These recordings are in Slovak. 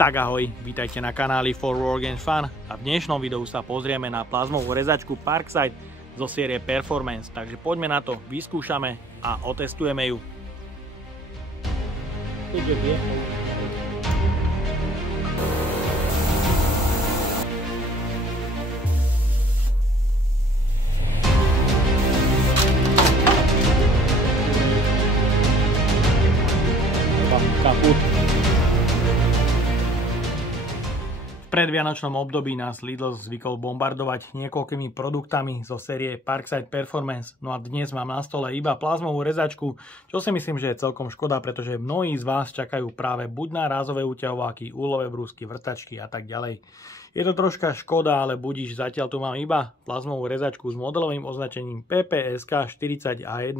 Tak ahoj, vítajte na kanáli For Work and Fun a v dnešnom videu sa pozrieme na plazmovú rezačku Parkside zo série Performance, takže poďme na to, vyskúšame a otestujeme ju. Kaput. V predvianočnom období nás Lidl zvykol bombardovať niekoľkými produktami zo série Parkside Performance. No a dnes mám na stole iba plazmovú rezačku, čo si myslím, že je celkom škoda, pretože mnohí z vás čakajú práve buď na rázové úťahováky, úlové brúsky, vrtačky a tak ďalej. Je to troška škoda, ale budíš, zatiaľ tu mám iba plazmovú rezačku s modelovým označením PPSK 40A1,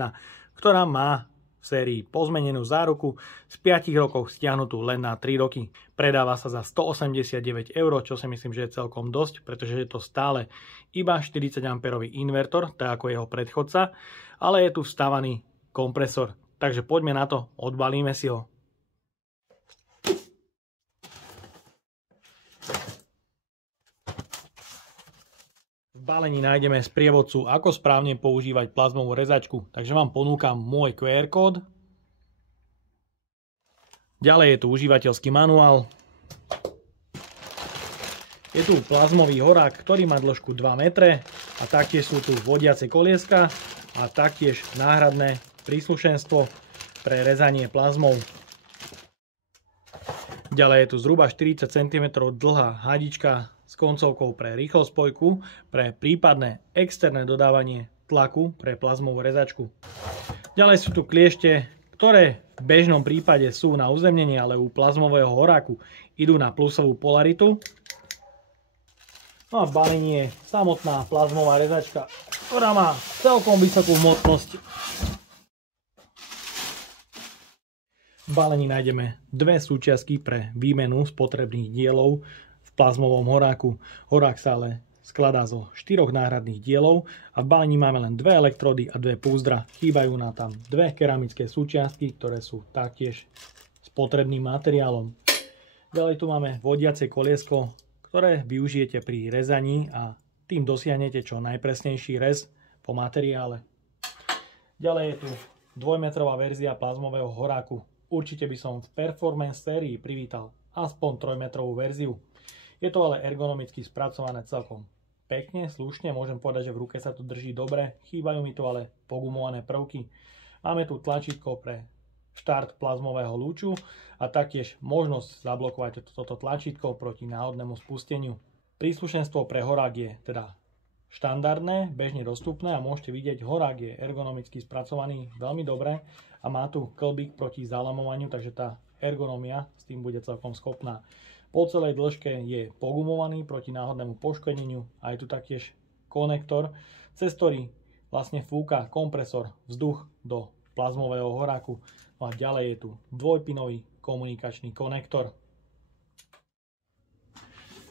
ktorá má v sérii pozmenenú záruku z 5 rokov stiahnutú len na 3 roky. Predáva sa za 189 €, čo si myslím, že je celkom dosť, pretože je to stále iba 40 A invertor, tak ako jeho predchodca, ale je tu vstavaný kompresor. Takže poďme na to, odbalíme si ho. V balení nájdeme sprievodcu, ako správne používať plazmovú rezačku, takže vám ponúkam môj QR kód. Ďalej je tu užívateľský manuál. Je tu plazmový horák, ktorý má dĺžku 2 metre a taktiež sú tu vodiace kolieska a taktiež náhradné príslušenstvo pre rezanie plazmov. Ďalej je tu zhruba 40 cm dlhá hadička s koncovkou pre rýchlospojku, pre prípadné externé dodávanie tlaku pre plazmovú rezačku. Ďalej sú tu kliešte, ktoré v bežnom prípade sú na uzemnenie, ale u plazmového horáku idú na plusovú polaritu. No a v balení je samotná plazmová rezačka, ktorá má celkom vysokú hmotnosť. V balení nájdeme dve súčiastky pre výmenu spotrebných dielov v plazmovom horáku. Horák sa ale skladá zo 4 náhradných dielov a v balení máme len 2 elektrody a 2 púzdra. Chýbajú nám tam 2 keramické súčiastky, ktoré sú taktiež spotrebným materiálom. Ďalej tu máme vodiace koliesko, ktoré využijete pri rezaní a tým dosiahnete čo najpresnejší rez po materiále. Ďalej je tu 2-metrová verzia plazmového horáku. Určite by som v Performance sérii privítal aspoň 3-metrovú verziu. Je to ale ergonomicky spracované celkom pekne, slušne, môžem povedať, že v ruke sa to drží dobre, chýbajú mi tu ale pogumované prvky. Máme tu tlačítko pre štart plazmového lúču a taktiež možnosť zablokovať toto tlačítko proti náhodnému spusteniu. Príslušenstvo pre horák je teda štandardné, bežne dostupné a môžete vidieť, horák je ergonomicky spracovaný veľmi dobre a má tu klbík proti zalamovaniu, takže tá ergonomia s tým bude celkom schopná. Po celej dĺžke je pogumovaný proti náhodnému poškodeniu a je tu taktiež konektor, cez ktorý vlastne fúka kompresor vzduch do plazmového horáku. No a ďalej je tu dvojpinový komunikačný konektor.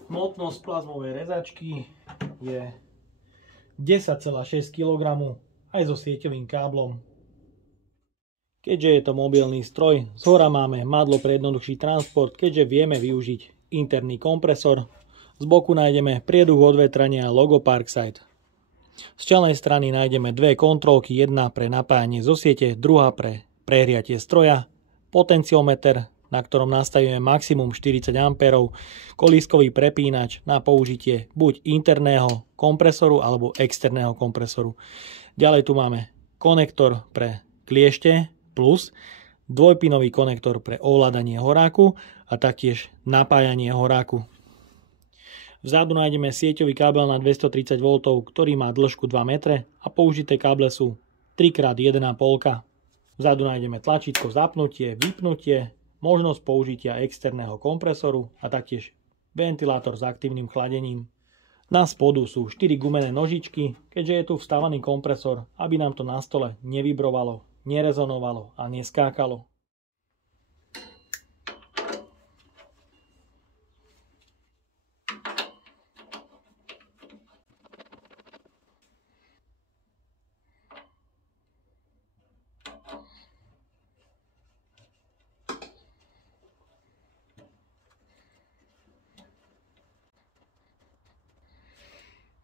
Hmotnosť plazmovej rezačky je 10,6 kg aj so sieťovým káblom. Keďže je to mobilný stroj, zhora máme madlo pre jednoduchší transport, keďže vieme využiť interný kompresor. Z boku nájdeme prieduch odvetrania logo Parkside. Z čelnej strany nájdeme dve kontrolky, jedna pre napájanie zo siete, druhá pre prehriatie stroja, potenciometer, na ktorom nastavíme maximum 40 A, kolískový prepínač na použitie buď interného kompresoru alebo externého kompresoru. Ďalej tu máme konektor pre kliešte plus dvojpinový konektor pre ovládanie horáku a taktiež napájanie horáku. Vzadu nájdeme sieťový kábel na 230 V, ktorý má dĺžku 2 metre a použité káble sú 3x1,5. Vzadu nájdeme tlačítko zapnutie, vypnutie, možnosť použitia externého kompresoru a taktiež ventilátor s aktívnym chladením. Na spodu sú 4 gumené nožičky, keďže je tu vstavaný kompresor, aby nám to na stole nevibrovalo, nerezonovalo a neskákalo.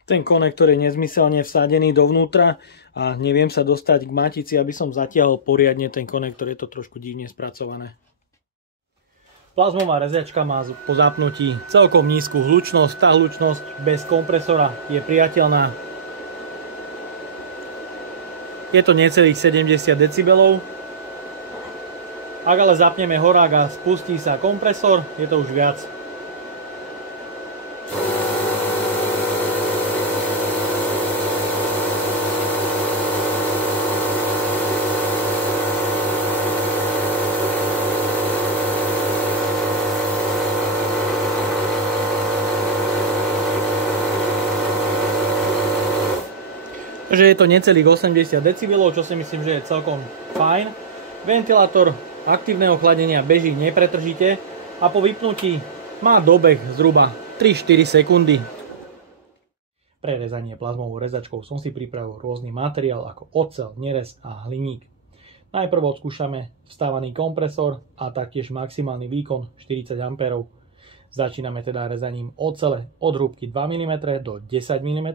Ten konektor je nezmyselne vsadený dovnútra a neviem sa dostať k matici, aby som zatiahol poriadne ten konektor, je to trošku divne spracované. Plazmová rezačka má po zapnutí celkom nízku hlučnosť, tá hlučnosť bez kompresora je priateľná. Je to necelých 70 decibelov. Ak ale zapneme horák a spustí sa kompresor, je to už viac. Takže je to necelých 80 decibelov, čo si myslím, že je celkom fajn. Ventilátor aktívneho chladenia beží nepretržite a po vypnutí má dobeh zhruba 3-4 sekundy. Pre rezanie plazmovou rezačkou som si pripravil rôzny materiál ako oceľ, nerez a hliník. Najprv odskúšame vstávaný kompresor a taktiež maximálny výkon 40 A. Začíname teda rezaním ocele od hrúbky 2 mm do 10 mm.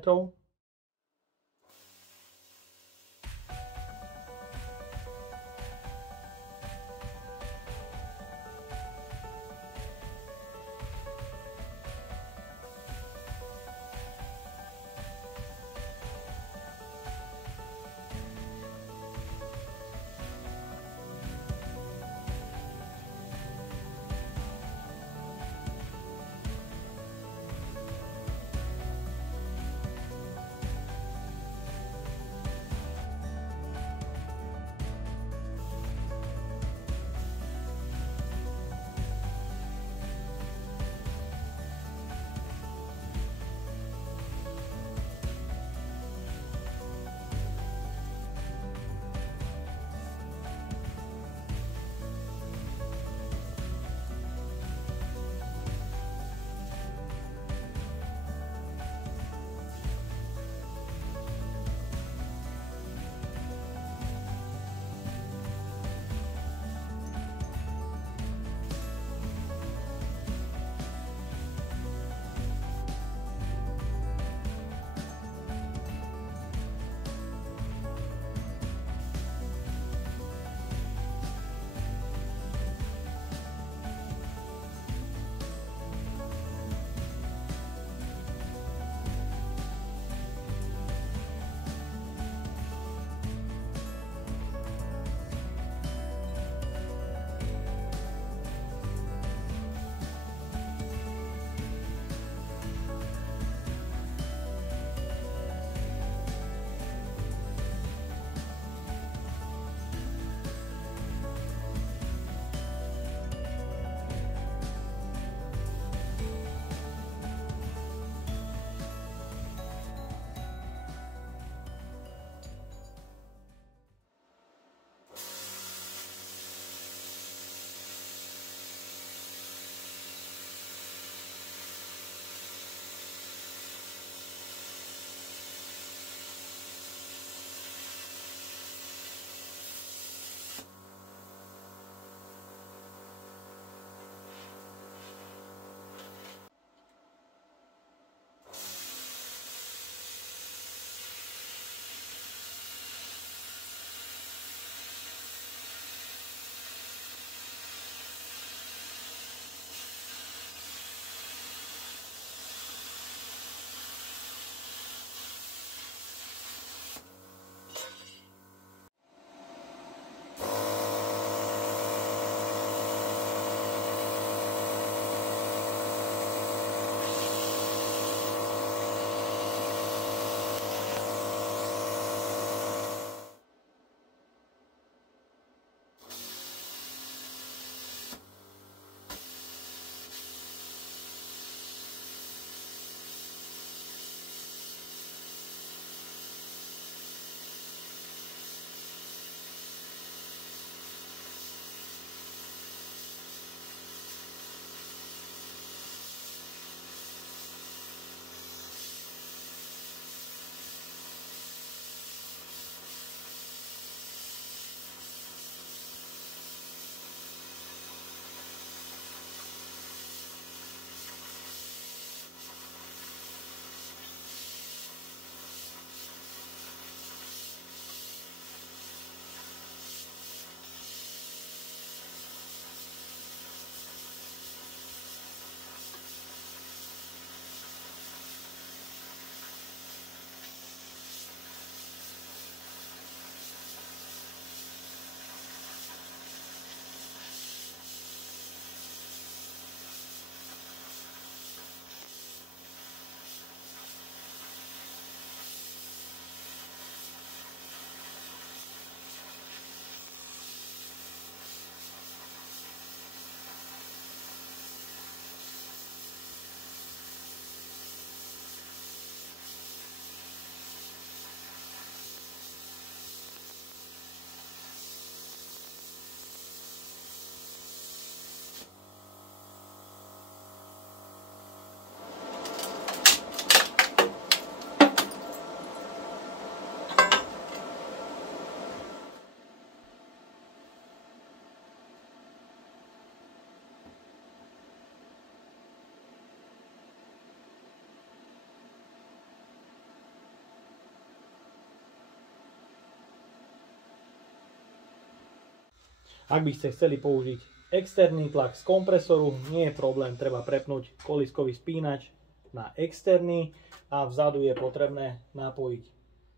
Ak by ste chceli použiť externý tlak z kompresoru, nie je problém, treba prepnúť kolískový spínač na externý a vzadu je potrebné napojiť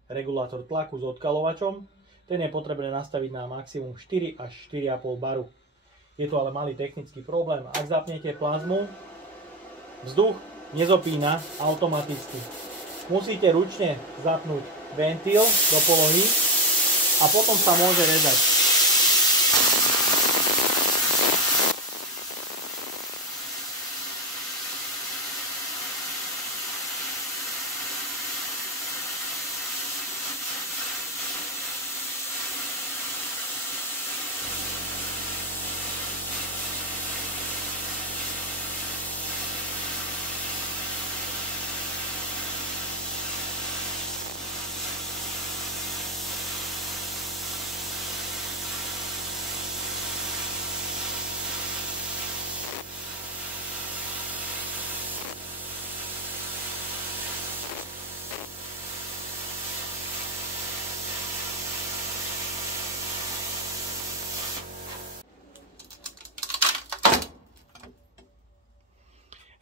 regulátor tlaku s odkalovačom. Ten je potrebné nastaviť na maximum 4 až 4,5 baru. Je to ale malý technický problém. Ak zapnete plazmu, vzduch nezopína automaticky. Musíte ručne zapnúť ventil do polohy a potom sa môže rezať.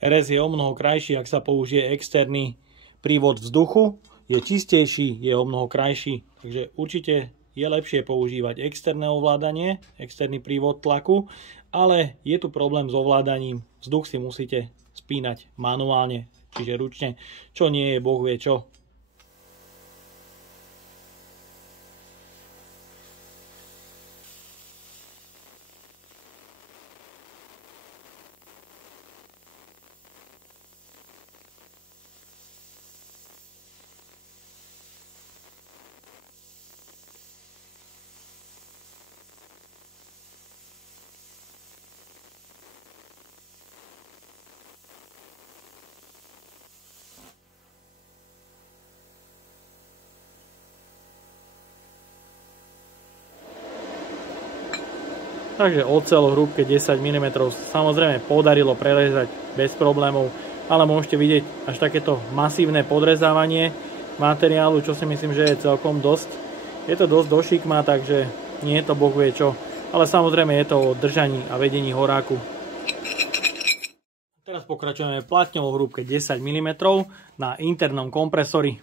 Rez je omnoho krajší, ak sa použije externý prívod vzduchu, je čistejší, je omnoho krajší, takže určite je lepšie používať externé ovládanie, externý prívod tlaku, ale je tu problém s ovládaním. Vzduch si musíte spínať manuálne, čiže ručne, čo nie je boh vie čo. Takže oceľ v hrúbke 10 mm samozrejme podarilo prerezať bez problémov, ale môžete vidieť až takéto masívne podrezávanie materiálu, čo si myslím, že je celkom dosť. Je to dosť do šikma, takže nie je to boh vie čo, ale samozrejme je to o držaní a vedení horáku. Teraz pokračujeme platňou v hrúbke 10 mm na internom kompresori.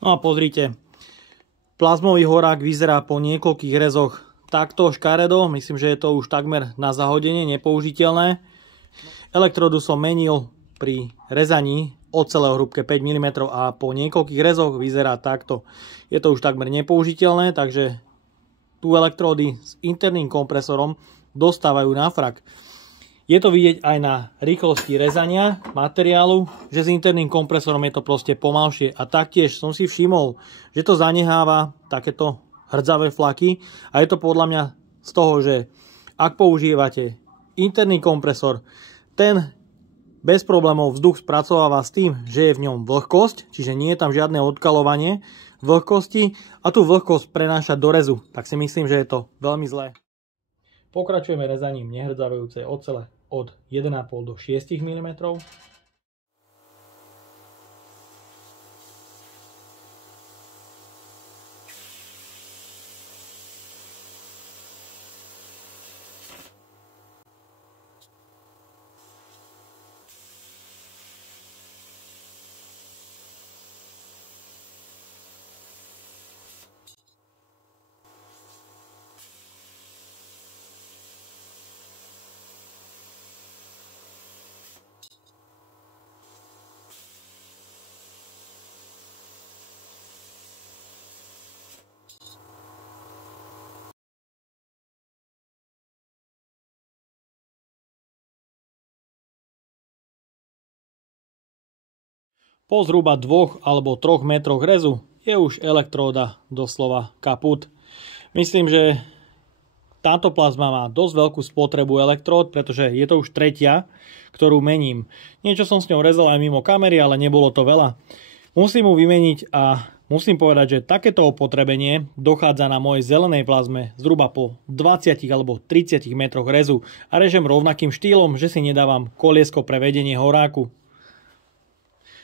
No a pozrite, plazmový horák vyzerá po niekoľkých rezoch takto škaredo, myslím, že je to už takmer na zahodenie, nepoužiteľné. Elektrodu som menil pri rezaní oceľa v hrúbke 5 mm a po niekoľkých rezoch vyzerá takto. Je to už takmer nepoužiteľné, takže tu elektrody s interným kompresorom dostávajú na frak. Je to vidieť aj na rýchlosti rezania materiálu, že s interným kompresorom je to proste pomalšie. A taktiež som si všimol, že to zaneháva takéto hrdzavé flaky. A je to podľa mňa z toho, že ak používate interný kompresor, ten bez problémov vzduch spracováva s tým, že je v ňom vlhkosť, čiže nie je tam žiadne odkalovanie vlhkosti a tú vlhkosť prenáša do rezu. Tak si myslím, že je to veľmi zlé. Pokračujeme rezaním nehrdzavejúcej ocele od 1,5 do 6 mm. Po zhruba 2 alebo 3 metroch rezu je už elektróda doslova kaput. Myslím, že táto plazma má dosť veľkú spotrebu elektród, pretože je to už tretia, ktorú mením. Niečo som s ňou rezal aj mimo kamery, ale nebolo to veľa. Musím ju vymeniť a musím povedať, že takéto opotrebenie dochádza na mojej zelenej plazme zhruba po 20 alebo 30 metroch rezu a režem rovnakým štýlom, že si nedávam koliesko pre vedenie horáku.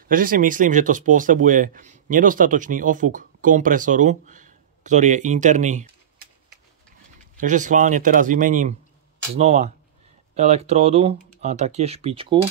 Takže si myslím, že to spôsobuje nedostatočný ofuk kompresoru, ktorý je interný. Takže schválne teraz vymením znova elektródu a taktiež špičku.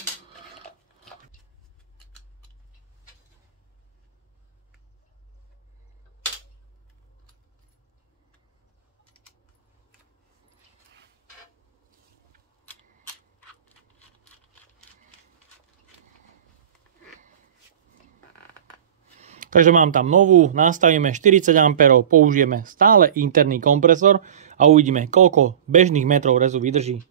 Takže mám tam novú, nastavíme 40 A, použijeme stále interný kompresor a uvidíme, koľko bežných metrov rezu vydrží.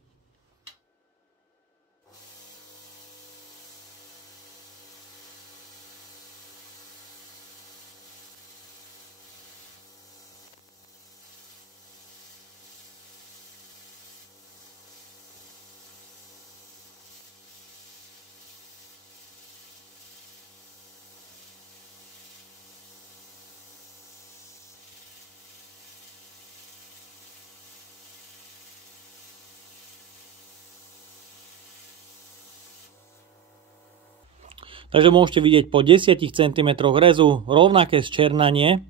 Takže môžete vidieť po 10 cm rezu rovnaké zčernanie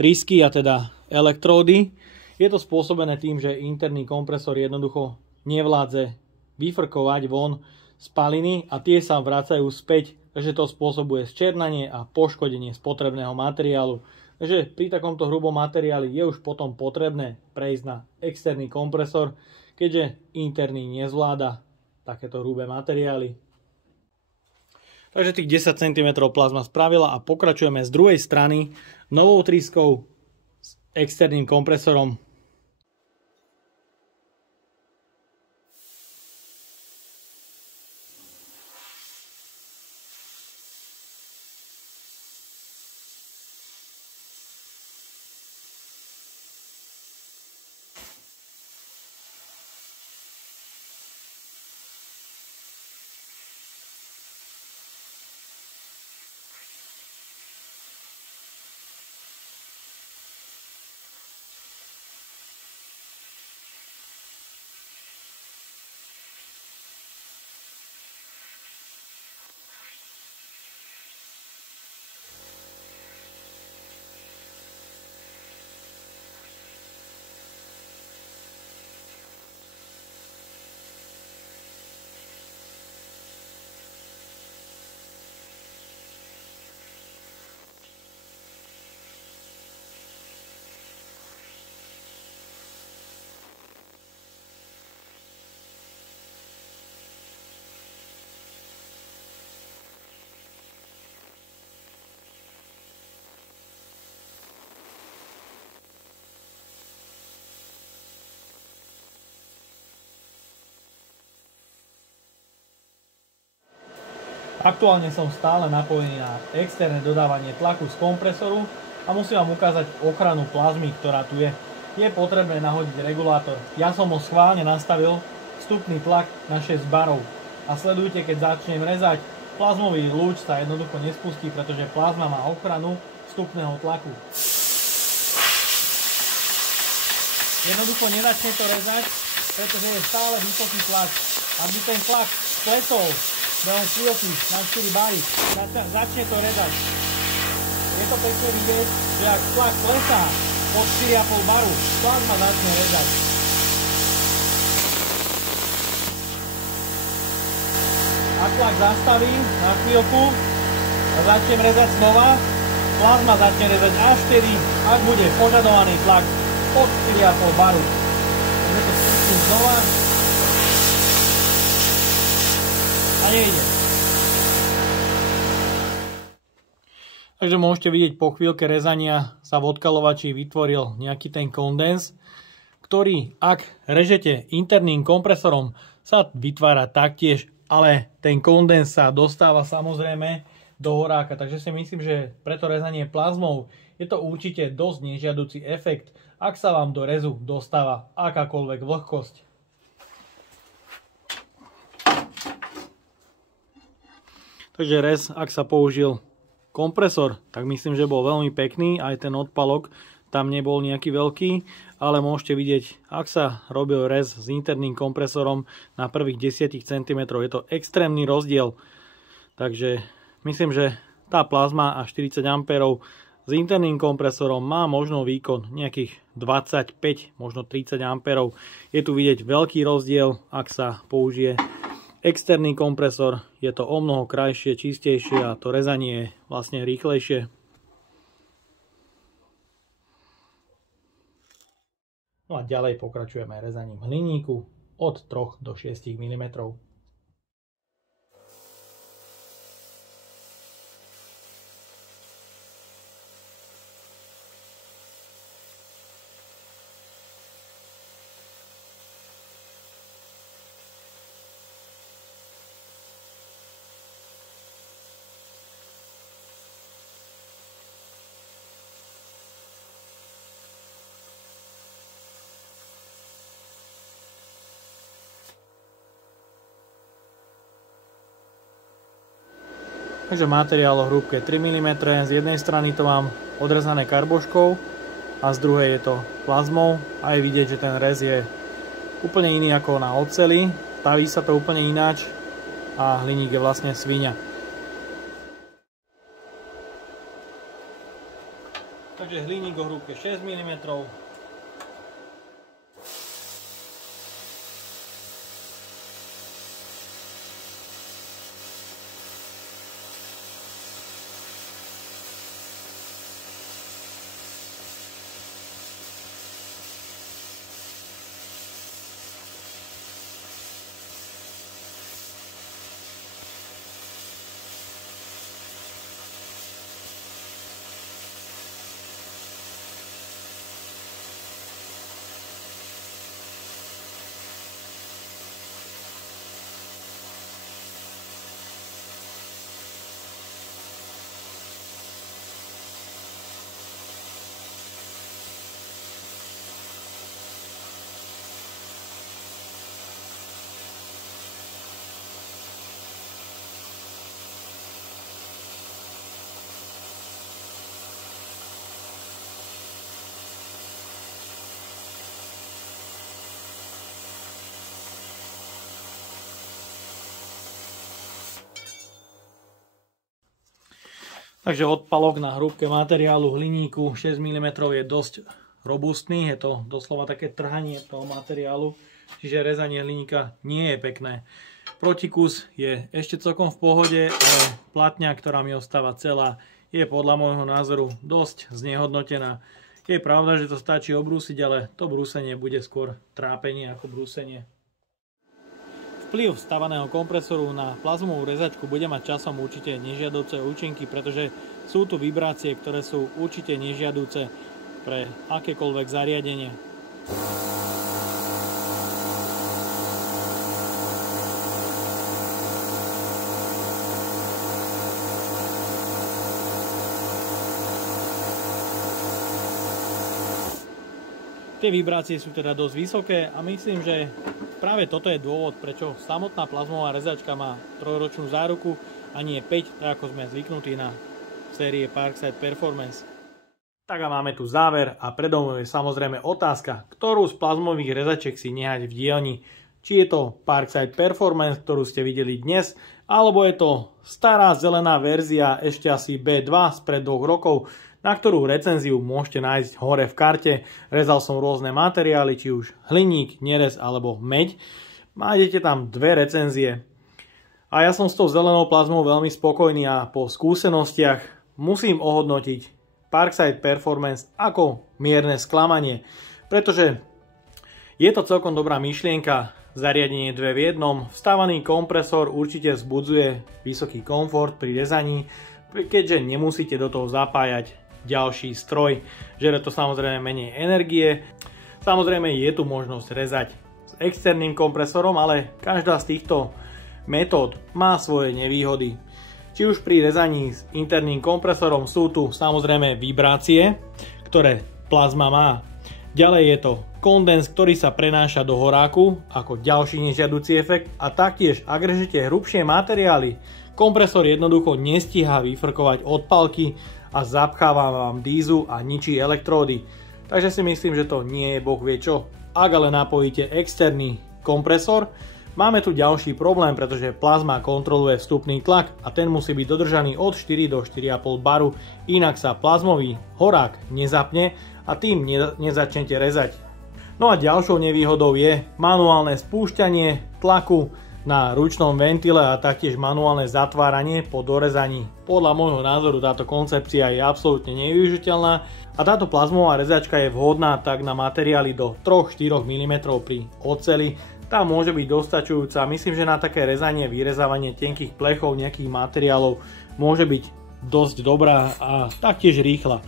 trysky a teda elektródy. Je to spôsobené tým, že interný kompresor jednoducho nevládze vyfrkovať von spaliny a tie sa vracajú späť, takže to spôsobuje zčernanie a poškodenie spotrebného materiálu. Takže pri takomto hrubom materiáli je už potom potrebné prejsť na externý kompresor, keďže interný nezvláda takéto hrubé materiály. Takže tých 10 cm plazma spravila a pokračujeme z druhej strany novou tryskou s externým kompresorom. Aktuálne som stále napojený na externé dodávanie tlaku z kompresoru a musím vám ukázať ochranu plazmy, ktorá tu je. Je potrebné nahodiť regulátor. Ja som ho schválne nastavil vstupný tlak na 6 barov. A sledujte, keď začnem rezať, plazmový lúč sa jednoducho nespustí, pretože plazma má ochranu vstupného tlaku. Jednoducho nezačne to rezať, pretože je stále vysoký tlak. Ak by ten tlak klesol behom chvíľky na 4 bary, začne to rezať. Je to pekne vidieť, že ak tlak klesá pod 4,5 baru, plazma začne rezať. Ak tlak zastavím na chvíľku a začnem rezať znova, plazma začne rezať až vtedy, ak bude požadovaný tlak pod 4,5 baru. Takže to spustím znova a nejde. Takže môžete vidieť, po chvíľke rezania sa v odkalovači vytvoril nejaký ten kondens, ktorý, ak režete interným kompresorom, sa vytvára taktiež, ale ten kondens sa dostáva samozrejme do horáka, takže si myslím, že pre to rezanie plazmou je to určite dosť nežiaducí efekt, ak sa vám do rezu dostáva akákoľvek vlhkosť. Takže rez, ak sa použil kompresor, tak myslím, že bol veľmi pekný, aj ten odpalok tam nebol nejaký veľký, ale môžete vidieť, ak sa robil rez s interným kompresorom na prvých 10 cm, je to extrémny rozdiel. Takže myslím, že tá plazma a 40 A s interným kompresorom má možno výkon nejakých 25, možno 30 A. Je tu vidieť veľký rozdiel, ak sa použije externý kompresor. Je to omnoho krajšie, čistejšie a to rezanie je vlastne rýchlejšie. No a ďalej pokračujeme rezaním hliníku od 3 do 6 mm. Takže materiál o hrúbke 3 mm, z jednej strany to mám odrezané karboškou a z druhej je to plazmou a je vidieť, že ten rez je úplne iný ako na oceli, staví sa to úplne ináč a hliník je vlastne sviňa. Takže hliník o hrúbke 6 mm. Takže odpalok na hrúbke materiálu hliníku 6 mm je dosť robustný, je to doslova také trhanie toho materiálu, čiže rezanie hliníka nie je pekné. Protikus je ešte celkom v pohode, ale platňa, ktorá mi ostáva celá, je podľa môjho názoru dosť znehodnotená. Je pravda, že to stačí obrúsiť, ale to brúsenie bude skôr trápenie ako brúsenie. Vplyv stavaného kompresoru na plazmovú rezačku bude mať časom určite nežiaduce účinky, pretože sú tu vibrácie, ktoré sú určite nežiaduce pre akékoľvek zariadenie. Tie vibrácie sú teda dosť vysoké a myslím, že práve toto je dôvod, prečo samotná plazmová rezačka má 3-ročnú záruku a nie 5, tak ako sme zvyknutí na série Parkside Performance. Tak a máme tu záver a predo mnou je samozrejme otázka, ktorú z plazmových rezačiek si nehať v dielni. Či je to Parkside Performance, ktorú ste videli dnes, alebo je to stará zelená verzia ešte asi B2 spred 2 rokov, na ktorú recenziu môžete nájsť hore v karte. Rezal som rôzne materiály, či už hliník, nerez alebo meď. Nájdete tam 2 recenzie. A ja som s tou zelenou plazmou veľmi spokojný a po skúsenostiach musím ohodnotiť Parkside Performance ako mierne sklamanie. Pretože je to celkom dobrá myšlienka, zariadenie 2 v 1, vstávaný kompresor určite vzbudzuje vysoký komfort pri rezaní, keďže nemusíte do toho zapájať ďalší stroj. Žere to samozrejme menej energie. Samozrejme je tu možnosť rezať s externým kompresorom, ale každá z týchto metód má svoje nevýhody. Či už pri rezaní s interným kompresorom sú tu samozrejme vibrácie, ktoré plazma má. Ďalej je to kondens, ktorý sa prenáša do horáku ako ďalší nežiaducí efekt a taktiež, ak režete hrubšie materiály, kompresor jednoducho nestíha vyfrkovať odpálky a zapcháva vám dízu a ničí elektródy. Takže si myslím, že to nie je boh vie čo. Ak ale napojíte externý kompresor, máme tu ďalší problém, pretože plazma kontroluje vstupný tlak a ten musí byť dodržaný od 4 do 4,5 baru, inak sa plazmový horák nezapne a tým nezačnete rezať. No a ďalšou nevýhodou je manuálne spúšťanie tlaku na ručnom ventile a taktiež manuálne zatváranie po dorezaní. Podľa môjho názoru táto koncepcia je absolútne nevyužiteľná a táto plazmová rezačka je vhodná tak na materiály do 3-4 mm pri oceli. Tá môže byť dostačujúca. Myslím, že na také rezanie, vyrezávanie tenkých plechov, nejakých materiálov môže byť dosť dobrá a taktiež rýchla.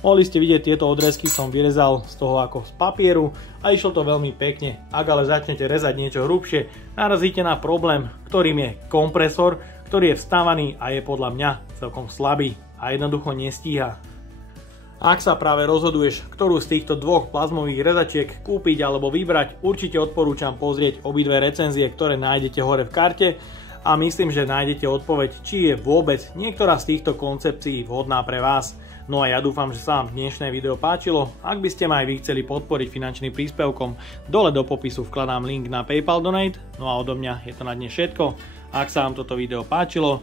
Mohli ste vidieť, tieto odrezky som vyrezal z toho ako z papieru a išlo to veľmi pekne. Ak ale začnete rezať niečo hrubšie, narazíte na problém, ktorým je kompresor, ktorý je vstávaný a je podľa mňa celkom slabý a jednoducho nestíha. Ak sa práve rozhoduješ, ktorú z týchto dvoch plazmových rezačiek kúpiť alebo vybrať, určite odporúčam pozrieť obidve recenzie, ktoré nájdete hore v karte a myslím, že nájdete odpoveď, či je vôbec niektorá z týchto koncepcií vhodná pre vás. No a ja dúfam, že sa vám dnešné video páčilo. Ak by ste ma aj vy chceli podporiť finančným príspevkom, dole do popisu vkladám link na PayPal Donate. No a odo mňa je to na dnes všetko. Ak sa vám toto video páčilo,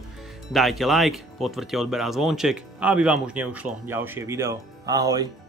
dajte like, potvrďte odber a zvonček, aby vám už neušlo ďalšie video. Ahoj!